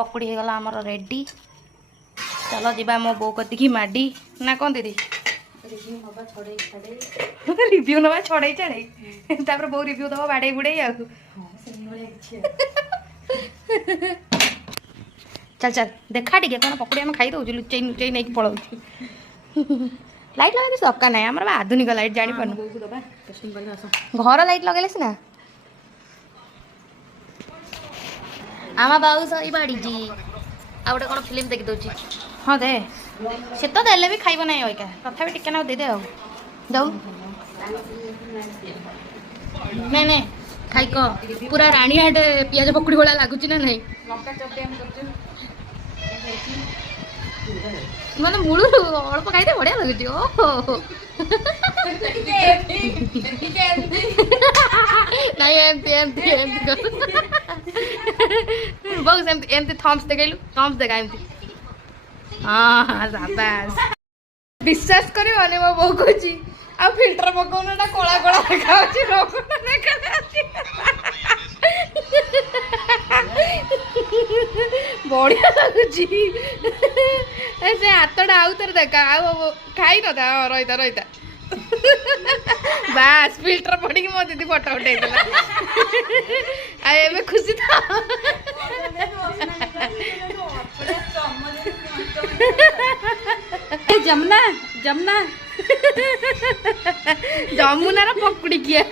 पकुड़ी हो गला आमर रेडी। चलो जीवा मो बो कतिकी माडी ना कौन दीदी रिव्यू नवा छड़े छड़े तापर बो रिव्यू दबा बाड़े बुड़े आ चल चल देखा टे कौन पकड़ी आम खाई दौचु लुचई लुचई नहीं पलाऊ लाइट लगे दरकार ना आम आधुनिक लाइट जानी पानु घर लाइट लगे सीना आमा बाबू सही बाड़ी जी आ गोटे कौन फिल्म देखी दौची हाँ दे से तो देले भी खाइब ना ओइका तथापि टिके ना दे दे आउ जाऊ नहीं नहीं खाई को पूरा रानी हाट पियाज पकुड़ी वाला लागुची ना नहीं माने मुळु अल्प खाइदे बढ़िया लागुची ओहो नहीं एमती एमती एमती बहुत एमती एमती थम्स देखाइलु थम्स देखा एमती हाँ शाबाश विश्वास करियो ने मो बो कोची आ फिल्टर पकोना ना कोला कोला देखाउची रोकना देखाउची बढ़िया लागुची ऐसे हाथटा आउतर देखा आ खाई न था रहिता रहिता बास फिल्टर पड़ी मो दीदी फोटो उठे आ खुशी था जमुना जमुना जमुना पकड़ी किया